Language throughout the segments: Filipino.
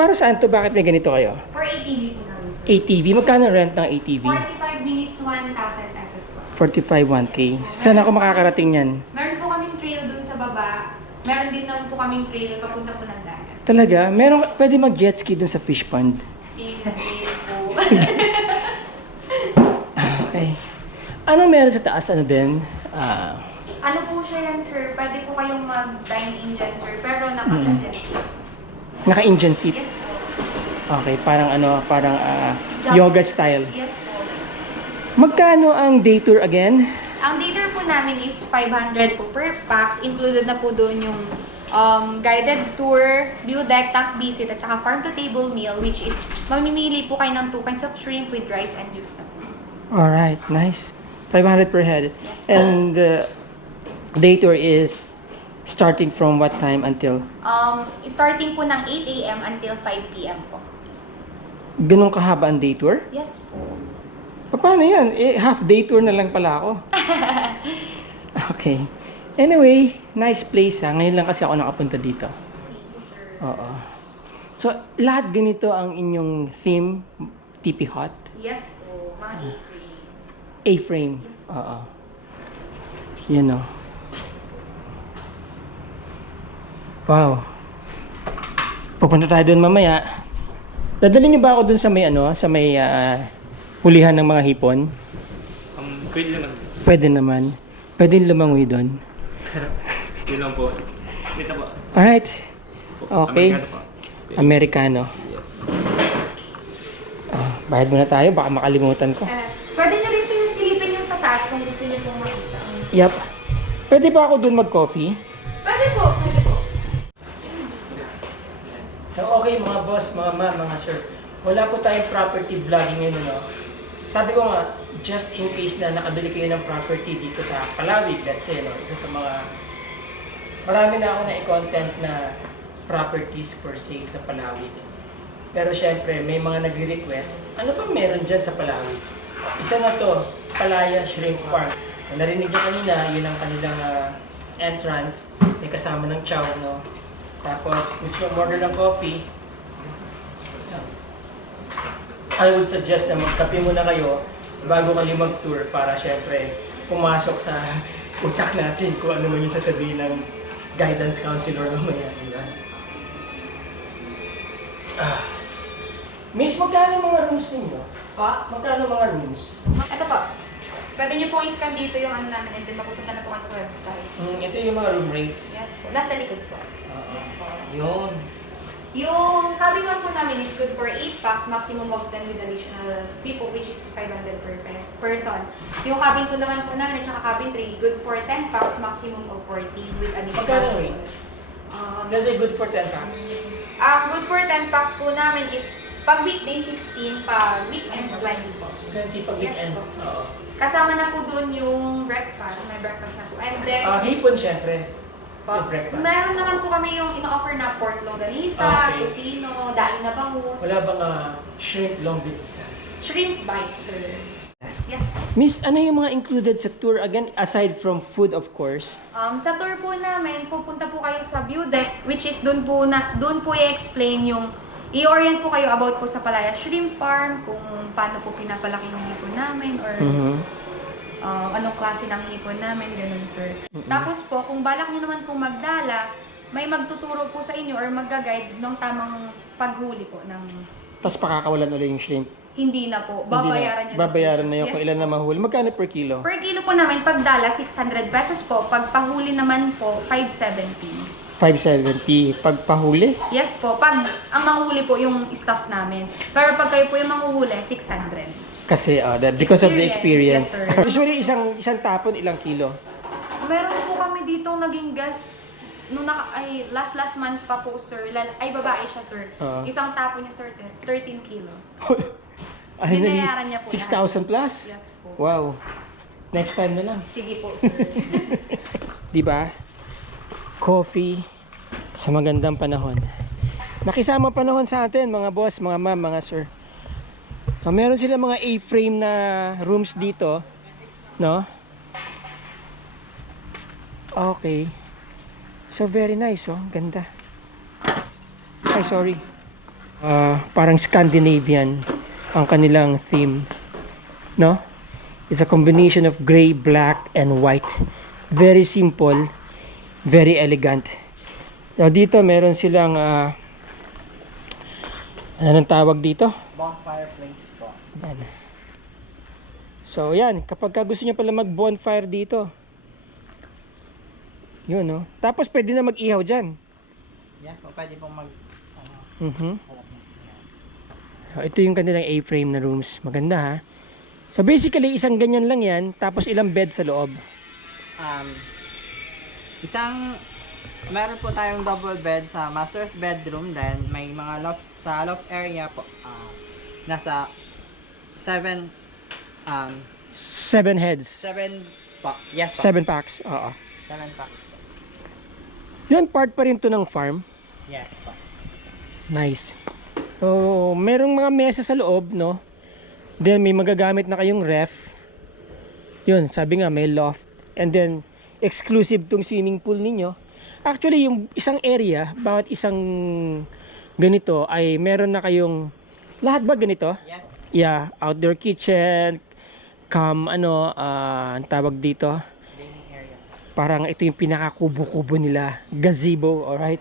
Para saan to? Bakit may ganito kayo? For ATV po namin, sir. ATV? Magkano rent ng ATV? 45 minutes, 1,000 pesos po. 45, 1K. Saan ako makakarating yan? Meron po kaming trail dun sa baba. Meron din naman po kaming trail papunta po ng dagat. Talaga? Meron, pwede mag-jet ski dun sa fish pond. Hindi po. Okay. Ano meron sa taas? Ano din? Ano po siya yan, sir? Pwede po kayong mag-dine-in dyan, sir. Pero naka-in-dyan seat. Naka-engine seat. Yes po. Okay, parang ano, parang yoga style. Yes po. Magkano ang day tour again? Ang day tour po namin is 500 po per pax. Included na po doon yung guided tour, view deck, tank visit, at saka farm-to-table meal, which is mamimili po kayo ng 2 kinds of shrimp with rice and juice na po. Alright, nice. 500 per head. Yes. And the day tour is starting from what time until? Starting po ng 8 a.m. until 5 p.m. po. Ganun kahaba ang day tour? Yes po. Paano yan? Eh, half day tour na lang pala ako. Okay. Anyway, nice place ha. Ngayon lang kasi ako nakapunta dito. Thank you, sir. Oo. So, lahat ganito ang inyong theme, TP Hut? Yes po. Mga A-frame. A-frame. Oo. Yan o. Wow. Pupunta tayo doon mamaya. Dadalhin niyo ba ako doon sa may ano, sa may hulihan ng mga hipon? Pwede naman. Pwede naman. Pwede lumangoy doon. Yun lang po. Kita po. Alright. Okay. Amerikano po. Amerikano. Yes. Bayad muna tayo, baka makalimutan ko. Pwede nyo rin silipin yung sa taas kung gusto nyo pong makita. Yup. Pwede ba ako doon mag-coffee? Pwede po, pwede po. So okay mga boss, mga ma'am, mga sir. Wala po tayong property vlogging ngayon, no? Sabi ko nga, just in case na nakabili kayo ng property dito sa Palawig, let's say, no? Isa sa mga... Marami na ako na i-content na properties for sale sa Palawig. Pero syempre, may mga nagre-request, ano pa meron dyan sa Palawig? Isa na to, Palaya Shrimp Farm. Kung narinig nyo kanina, yun ang kanilang entrance. May kasama ng chow, no? Tapos, gusto mo order ng coffee, I would suggest na magkape muna kayo bago kayo mag-tour para syempre pumasok sa utak natin kung ano man yung sasabihin ng guidance counselor mamaya. Miss, magkano mga rooms ninyo? Po? Magkano mga rooms? Ito po. Pwede nyo pong i-scan dito yung ano namin and then mapupunta na po kayo sa website. Ito yung mga room rates. Yes po. Nasa likod po. Yun. Yung cabin one po namin is good for 8 packs, maximum of 10 with additional people, which is 500 per person. Yung cabin 2 naman po namin at saka cabin 3, good for 10 packs, maximum of 14 with additional Magkano people. rate? Let's say good for 10 packs. Ang good for 10 packs po namin is pag weekday 16, pag weekends 20 po. 20 pag weekends. Yes, po. Oo. Kasama na po doon yung breakfast, may breakfast na po. And then, Hipon syempre. po, Yung breakfast. meron naman po kami yung ino-offer na pork longganisa, Okay. tocino, daing na bangus, Wala bang shrimp longganisa? shrimp bites, sir. Yes. Miss, ano yung mga included sa tour again aside from food of course? Sa tour po namin, pupunta po kayo sa view deck, which is doon po i-explain yung i-orient po kayo about po sa Palaya Shrimp Farm, kung paano po pinapalaki yung hipon namin or anong klase ng hipon namin, ganun sir. Tapos po, kung balak nyo naman pong magdala, may magtuturo po sa inyo or mag-guide ng tamang paghuli po ng... Tapos pakakawalan ulit yung shrimp. Hindi na po, Hindi babayaran nyo Babayaran na yun Yes kung ilan po. na mahuli. Magkano per kilo? Per kilo po namin, pagdala 600 pesos po, pagpahuli naman po 570. 570. Pagpahuli? Yes po, pag ang manguhuli po yung staff namin. Pero pag kayo po yung manguhuli, 600. Kasi because of the experience. Yes, sir. Usually isang tapon ilang kilo? Meron po kami ditong naging gas nung last month pa po sir. Babae siya sir. Isang tapo niya sir, 13 kilos. Ano Binayaran niya po 6,000 plus? Yes po. Wow. Next time na lang. Sige po sir. Di ba? Coffee sa magandang panahon. Nakisama panahon sa atin, mga boss, mga ma'am, mga sir. Meron sila mga A-frame na rooms dito, no? Okay. So very nice, oh. Ganda. Ay, sorry. Parang Scandinavian ang kanilang theme, no? It's a combination of gray, black, and white. Very simple, very elegant. Now, dito meron silang anong tawag dito? Bonfire place po. Yan. So, yan. Kapag gusto nyo pala mag-bonfire dito, yun, no? Tapos, pwede na mag-ihaw dyan. Yes po, pwede pong mag... Mhm. Ito yung kanilang A-frame na rooms. Maganda, ha? So, basically, isang ganyan lang yan. Tapos, ilang bed sa loob. Meron po tayong double bed sa master's bedroom, then may mga loft, sa loft area po, nasa 7 7 heads. 7 po. Yes po. 7 packs. Oo. 7 packs. Yun, part pa rin to ng farm. Yes po. Nice. So, merong mga mesa sa loob, no? Then, may magagamit na kayong ref. Yun, sabi nga, may loft. And then, exclusive tong swimming pool ninyo. Actually, yung isang area, bawat isang ganito, ay meron na kayong, lahat ba ganito? Yes. Yeah, outdoor kitchen, ang tawag dito, Dining area. parang ito yung pinaka-kubo-kubo nila, gazebo, alright?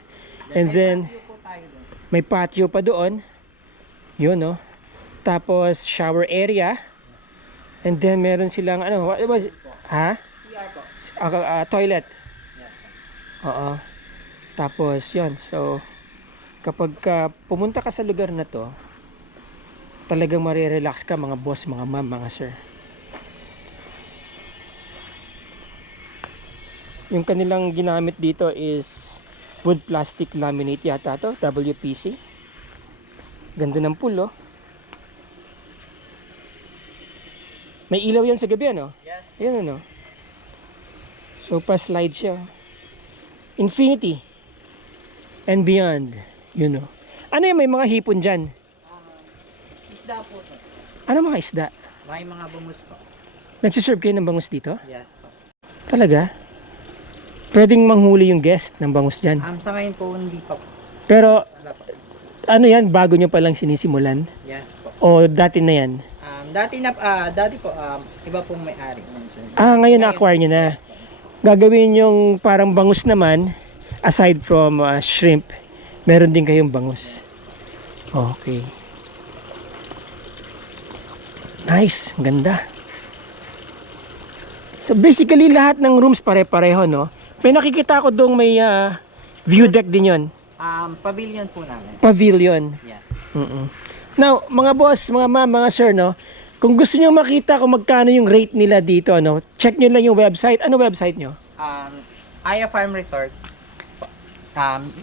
And then, Patio po tayo dun. may patio pa doon. Yun, no? Tapos, shower area. And then, meron silang, what was it? Ha? CR po. Toilet. Yes po. Oo. Tapos, yun. So, kapag pumunta ka sa lugar na to, talagang marirelax ka, mga boss, mga ma'am, mga sir. Yung kanilang ginamit dito is wood plastic laminate yata to, WPC. Ganda ng pool, oh. May ilaw yan sa gabi, ano? Yes. Yan, ano? So, pa-slide siya. Infinity and beyond, you know. Ano yung may mga hipon dyan? Isda po sir. Ano mga isda? May mga bungus po. Nagsiserve kayo ng bangus dito? Yes po. Talaga? Pwedeng manghuli yung guest ng bangus dyan. Sa ngayon po, hindi pa po. Pero, Wala po. ano yan, bago nyo palang sinisimulan? Yes po. O dati na yan? Dati po, iba pong may-ari. Ngayon na-acquire nyo na. Gagawin yung parang bangus naman, aside from shrimp, meron din kayong bangus. Okay. Nice, ang ganda. So basically lahat ng rooms pare-pareho, no? May nakikita ko doong may view deck din yon. Pavilion po namin. Pavilion. Yes. Now, mga boss, mga ma'am, mga sir, no? Kung gusto niyo makita kung magkano yung rate nila dito, no? Check nyo lang yung website. Ano website nyo? Aya Farm Resort.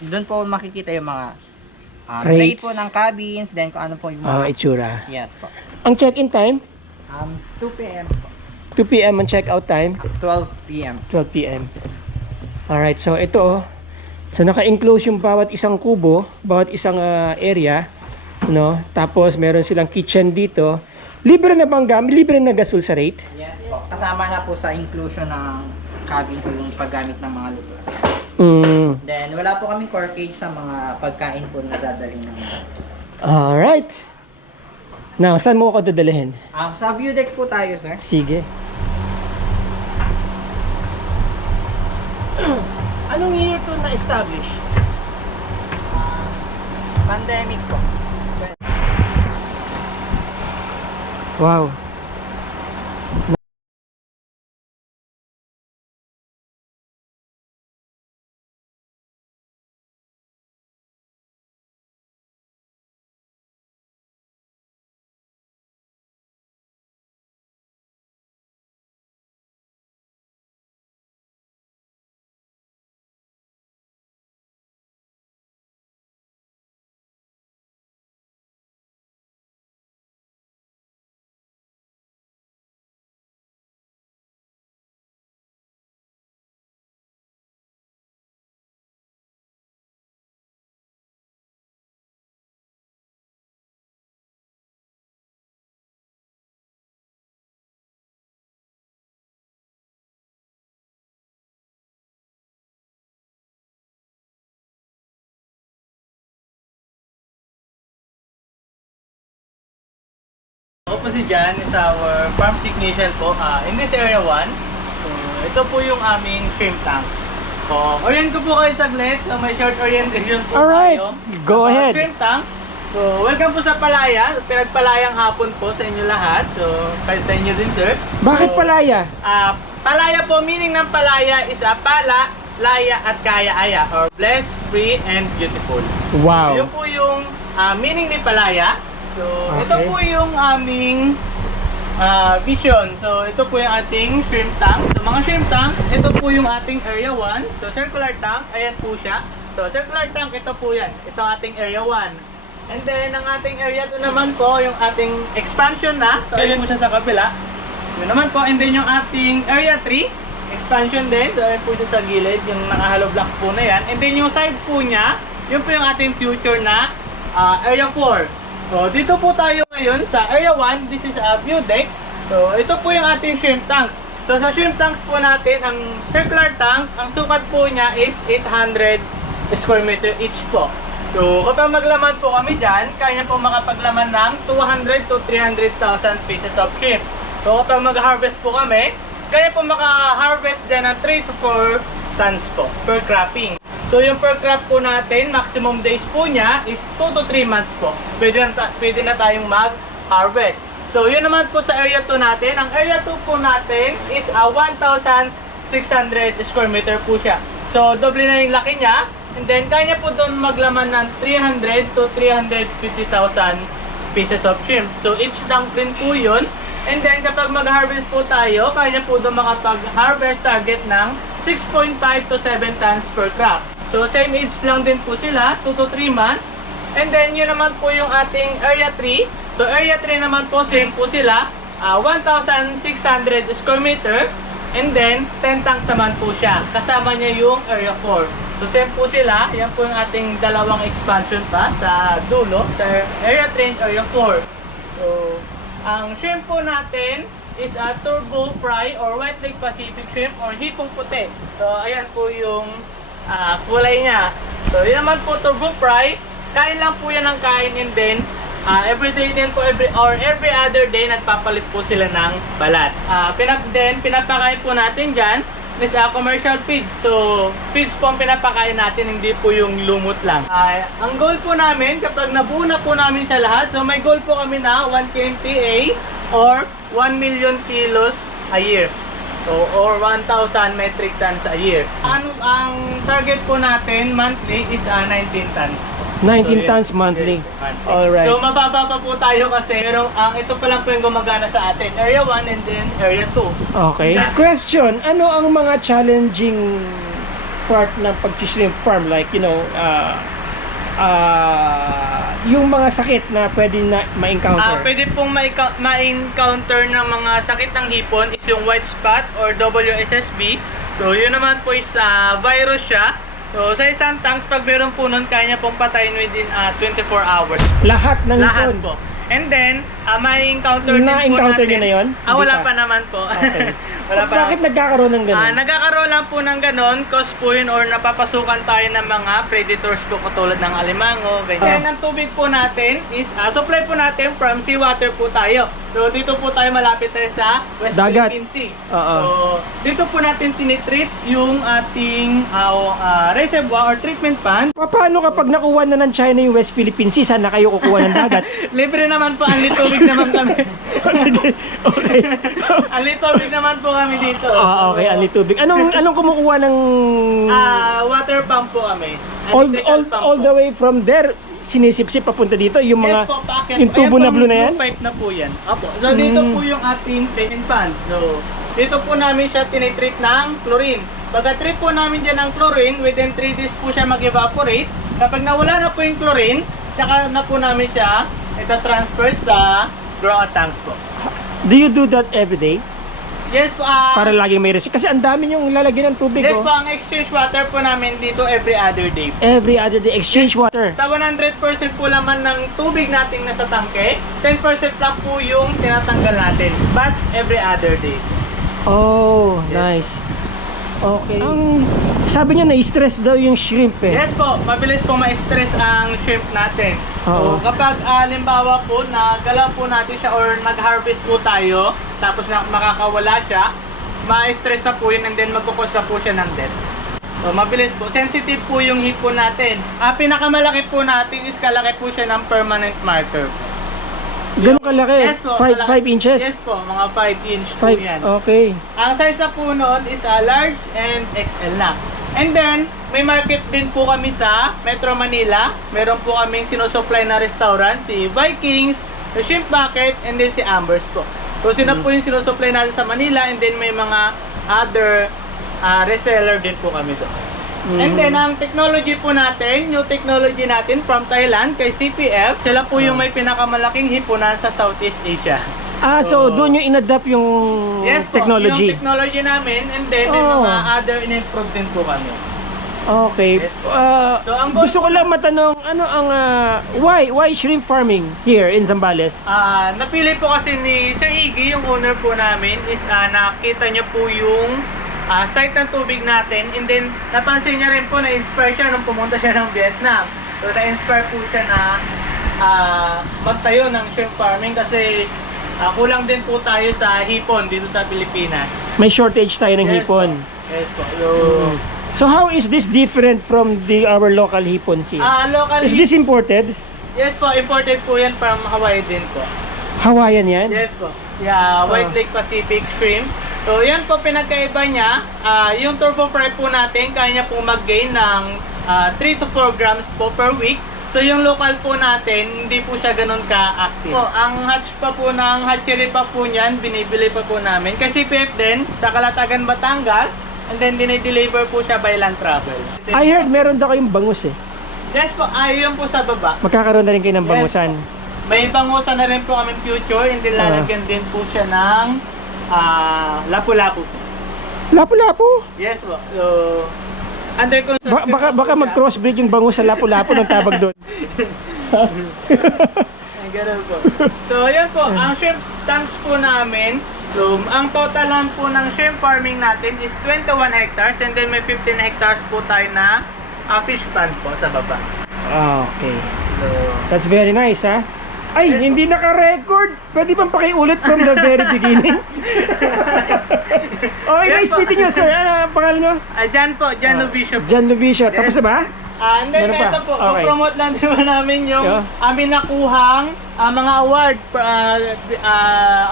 Doon po makikita yung mga Rates. rate po ng cabins, then kung ano po yung mga... Itsura. Yes po. Ang check-in time, 2 p.m. po. 2 p.m. ang check-out time, 12 p.m. 12 p.m. Alright, so ito, oh. So naka-enclose yung bawat isang kubo, bawat isang area, no? Tapos meron silang kitchen dito. Libre na bang gamit? Libre na gasol sa rate? Yes po. Kasama na po sa inclusion ng cabin po yung paggamit ng mga lugar. Then wala po kaming corkage sa mga pagkain po na dadalhin ng Alright. Now, saan mo ako dadalhin? sa view deck po tayo, sir. Sige. Anong year to na-establish? Pandemic po. Wow. Opposite dyan is our farm technician po. In this area 1, so ito po yung aming shrimp tank. So, orient ko po kayo saglit. So, may short orientation po Alright, tayo. go About ahead. Shrimp tanks. So, welcome po sa Palaya. Pinagpalayang hapon po sa inyo lahat. So, kahit sa inyo din, sir. Bakit So, palaya? Palaya po, meaning ng palaya is pala, laya at kaya-aya, or blessed, free, and beautiful. Wow. Yun po yung meaning ni palaya. So, ito Okay. po yung aming vision. So, ito po yung ating shrimp tank. So, mga shrimp tanks, ito po yung ating area 1. So, circular tank, ayan po siya. So, circular tank, ito po yan. Ito ang ating area 1. And then, ang ating area 2 naman po, yung ating expansion na. So, ayan po siya sa kabila. Yun naman po. And then, yung ating area 3, expansion din. So, ayan po siya sa gilid, yung naka-hollow blocks po na yan. And then, yung side po niya, yun po yung ating future na area 4. So, dito po tayo ngayon sa area 1. This is a view deck. So, ito po yung ating shrimp tanks. So, sa shrimp tanks po natin, ang circular tank, ang sukat po niya is 800 square meter each po. So, kapag maglaman po kami dyan, kaya po makapaglaman ng 200 to 300,000 pieces of shrimp. So, kapag mag-harvest po kami, kaya po maka-harvest dyan ng 3 to 4 tons po per cropping. So, yung per crop po natin, maximum days po niya is 2 to 3 months po. Pwede na tayong mag-harvest. So, yun naman po sa area 2 natin. Ang area 2 po natin is 1,600 square meter po siya. So, doble na yung laki niya. And then, kaya po doon maglaman ng 300 to 350,000 pieces of shrimp. So, each tank din po yun. And then, kapag mag-harvest po tayo, kaya po doon makapag-harvest target ng 6.5 to 7 tons per crop. So, same age lang din po sila, 2 to 3 months. And then, yun naman po yung ating area 3. So, area 3 naman po, same po sila, 1,600 square meter. And then, 10 tanks naman po siya. Kasama niya yung area 4. So, same po sila. Yan po yung ating dalawang expansion pa sa dulo, sa area 3 and area 4. So, ang shrimp po natin is a turbo fry or White Lake Pacific shrimp or hipong puti. So, ayan po yung kulay niya. So, yun naman po turbo fry. Kain lang po yan ng kain, and then every day din po, every other day, nagpapalit po sila ng balat. Pinapakain po natin dyan is commercial feeds. So, feeds po ang pinapakain natin, hindi po yung lumot lang. Ang goal po namin, kapag nabuo na po namin siya lahat, so may goal po kami na 1 KMTA or 1 million kilos a year. So, or 1,000 metric tons a year. Ang target po natin monthly is 19 tons. 19 So, tons yes, monthly. yes, Alright. So, mababa pa po tayo kasi pero ito pa lang po yung gumagana sa atin. Area 1 and then Area 2. Okay. Question, ano ang mga challenging part ng pag-shrimp farm? Like, yung mga sakit na pwede na ma-encounter? Pwede pong ma-encounter ng mga sakit ng hipon is yung white spot or WSSB. So, yun naman po is virus siya. So, sa isang tanks, pag meron po nun, kaya niya pong patayin within 24 hours. Lahat ng Lahat ipon? po. And then, may encounter din po natin. Na-encounter niyo na yun? Wala Hindi pa naman po. Okay. Wala pa. Bakit nagkakaroon ng ganun? Nagkakaroon lang po ng ganon, cause po yun or napapasukan tayo ng mga predators po katulad ng alimango, ganyan. Ang tubig po natin is, supply po natin from seawater po tayo. So dito po tayo malapit tayo sa West Dagat. Philippine Sea. Oo. So dito po natin tinitreat yung ating reservoir or treatment pond. Paano kapag nakuha na ng China yung West Philippine Sea, saan na kayo kukuha ng dagat? Libre naman po, anli tubig naman kami. Sige, okay. Anli tubig naman po kami dito. Okay, anli tubig. Anong kumukuha ng Water pump po kami. all the way from there, sinisipsip papunta dito yung mga Yes po, paakyat yung po. tubo Ayan na po, blue na yan? blue pipe na po yan. Apo. So dito po yung ating treatment pond. So dito po namin siya tinitreat ng chlorine. Pagka-treat po namin dyan ng chlorine, within 3 days po siya mag-evaporate. Kapag nawala na po yung chlorine, saka na po namin siya ita-transfer sa grow-out tanks po. Do you do that every day? Yes po. Para laging may receipt. Kasi ang dami yung lalagyan ng tubig. Yes Oh. po, ang exchange water po namin dito every other day. Every other day, exchange water. Sa 100% po laman ng tubig nating nasa tangke, 10% lang po yung tinatanggal natin. But every other day. Oh, Yes. nice. Okay. Ang sabi niya na-stress daw yung shrimp eh. Yes po, mabilis po ma-stress ang shrimp natin. Oo. So kapag halimbawa po nagalaw po natin siya or nag-harvest po tayo, tapos na makakawala siya, ma-stress na po yun and then magkukos na po siya ng death. So mabilis po, sensitive po yung hipon natin. Pinakamalaki po natin is kalaki po siya ng permanent marker. Ganun kalaki? Yes po, 5 malaki. inches? Yes po, mga 5 inch po 5, yan. okay. Ang size na po noon is large and XL na. And then, may market din po kami sa Metro Manila. Meron po kaming sinusupply na restaurant, si Vikings, the Shrimp Bucket, and then si Amber's po. So, sino po yung sinusupply natin sa Manila, and then may mga other reseller din po kami doon. And then, ang technology po natin, new technology natin from Thailand, kay CPF, sila po yung may pinakamalaking hipunan sa Southeast Asia. So doon yung in-adapt yung Yes po, technology. yung technology namin, and then may Oh. mga other in-improve din po kami. Okay. Yes. So, ang Gusto ko lang matanong, ano ang why shrimp farming here in Zambales? Napili po kasi ni Sir Iggy, yung owner po namin, is nakita niya po yung site ng tubig natin, and then napansin niya rin po na-inspire siya nung pumunta siya ng Vietnam. So na-inspire po siya na magtayo ng shrimp farming kasi kulang din po tayo sa hipon dito sa Pilipinas. May shortage tayo ng hipon. Yes po. So how is this different from our local hipons here? Local Is this imported? Yes po, imported po yan from Hawaii din po. Hawaiian yan? Yes po. Yeah, White Lake Pacific shrimp. So yan po pinagkaiba niya. Yung turbo fry po natin, kaya niya po mag-gain ng 3 to 4 grams po per week. So yung local po natin, hindi po siya ganun ka-active. Po, ang hatch pa po ng hatchery pa po niyan, binibili pa po namin. Kasi PF din, sa Calatagan, Batangas, and then dinideliver po siya by land travel. I heard meron daw kayong bangus eh. Yes po, yun po sa baba. Magkakaroon na rin kayo ng bangusan. Yes, may bangusan na rin po kami future, and then lalagyan din po siya ng lapu-lapu po. Lapu-lapu? Yes po. So, under construction. Baka mag-crossbreed yung bangus sa lapu-lapu ng tabag doon. Ay, ganun po. So, yan po. Ang shrimp tanks po namin, so, ang total lang po ng shrimp farming natin is 21 hectares, and then may 15 hectares po tayo na fish pond po sa baba. Okay. So, That's very nice, ha? Ay, hindi naka-record. Pwede bang pakiulit from the very beginning? Okay, nice meeting you, sir. Ano ang pangalan nyo? Jan po, Jan Novicio po. John Luvicio. Tapos na ba? And then Meron pa? ito po, Okay. promote lang din ba namin yung Yeah. amin nakuhang mga award.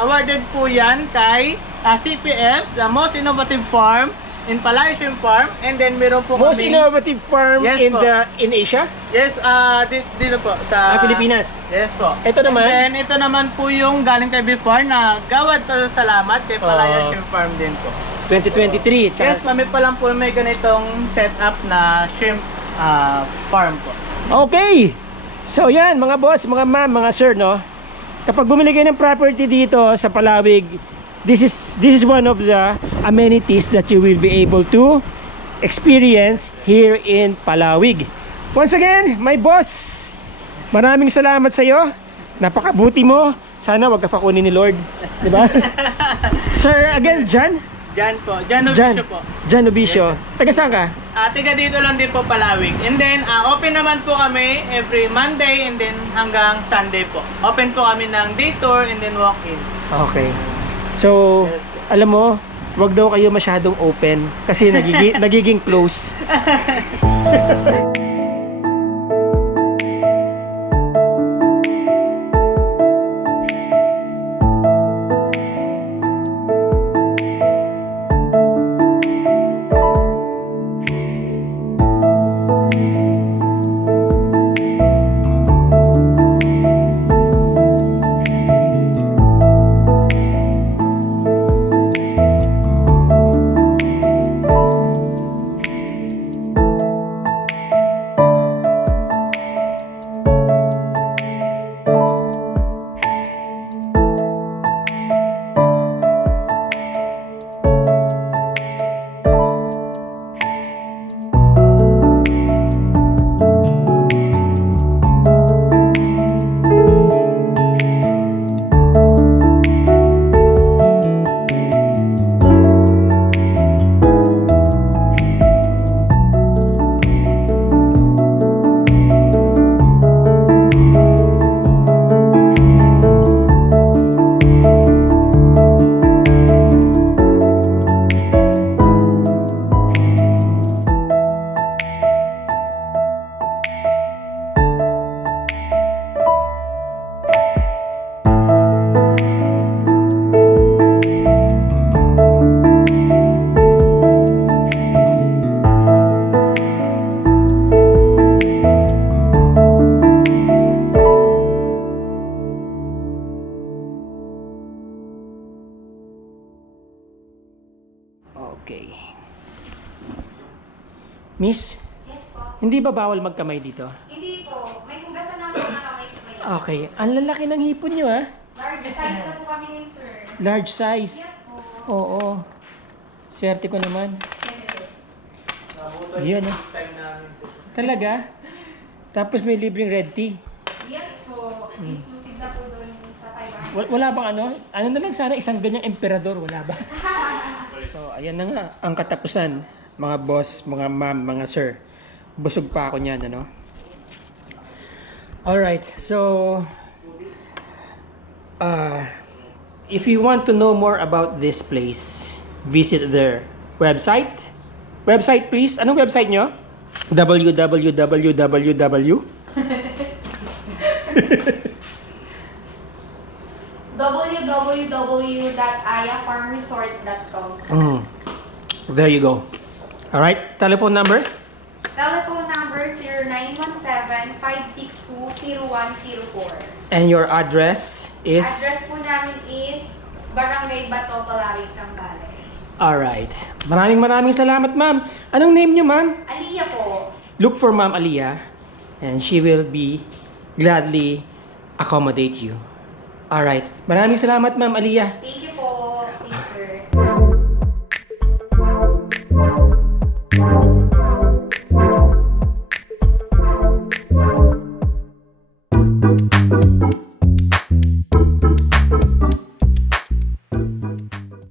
Awarded po yan kay CPF, the Most Innovative Farm in Palayo Shrimp Farm. And then meron po Most kami... innovative farm Yes, in po. in Asia? Yes, dito po. Sa Pilipinas. Yes po. Ito naman? And then ito naman po yung galing kay Before na gawad pa sa salamat kay Palayo Shrimp Farm din po. 2023. Yes, kami pa lang po may ganitong setup na shrimp farm po. Okay. So yan, mga boss, mga ma'am, mga sir, no? Kapag bumili kayo ng property dito sa Palawig, this is one of the amenities that you will be able to experience here in Palawig. Once again, my boss, maraming salamat sa iyo. Napakabuti mo. Sana wag ka pa kunin ni Lord, di ba? Sir, again, Jan? Jan po. Jan Novicio po. Jan Novicio. Taga saan ka? Tiga dito lang din po Palawig. And then, open naman po kami every Monday and then hanggang Sunday po. Open po kami ng day tour and then walk-in. Okay. So, alam mo, wag daw kayo masyadong open kasi nagiging close. Okay. Miss, Yes po. hindi ba bawal magkamay dito? Hindi po. May hugasan na po na kamay sa may. Okay. Ang lalaki ng hipon nyo, ah. Large size na po kami yun, sir. Large size. Yes po. Oo. Swerte ko naman. Yan, eh. Time namin sir. Talaga? Tapos may libreng red tea. Yes po. Inclusive na po doon sa 5 Wala bang ano? Ano na lang sana isang ganyang emperador, wala ba? So, ayan na nga ang katapusan, mga boss, mga ma'am, mga sir. Busog pa ako niyan, ano? Alright, so if you want to know more about this place, visit their website. Website, please. Anong website nyo? www. www.ayafarmresort.com. There you go. Alright, telephone number? Telephone number 0917-562-0104. And your address is? Address po namin is Barangay Bato, Palawig, Zambales. Alright. Maraming salamat, ma'am. Anong name nyo, ma'am? Aliyah po. Look for Ma'am Aliyah and she will be gladly accommodate you. Alright. Maraming salamat, Ma'am Aliyah. Thank you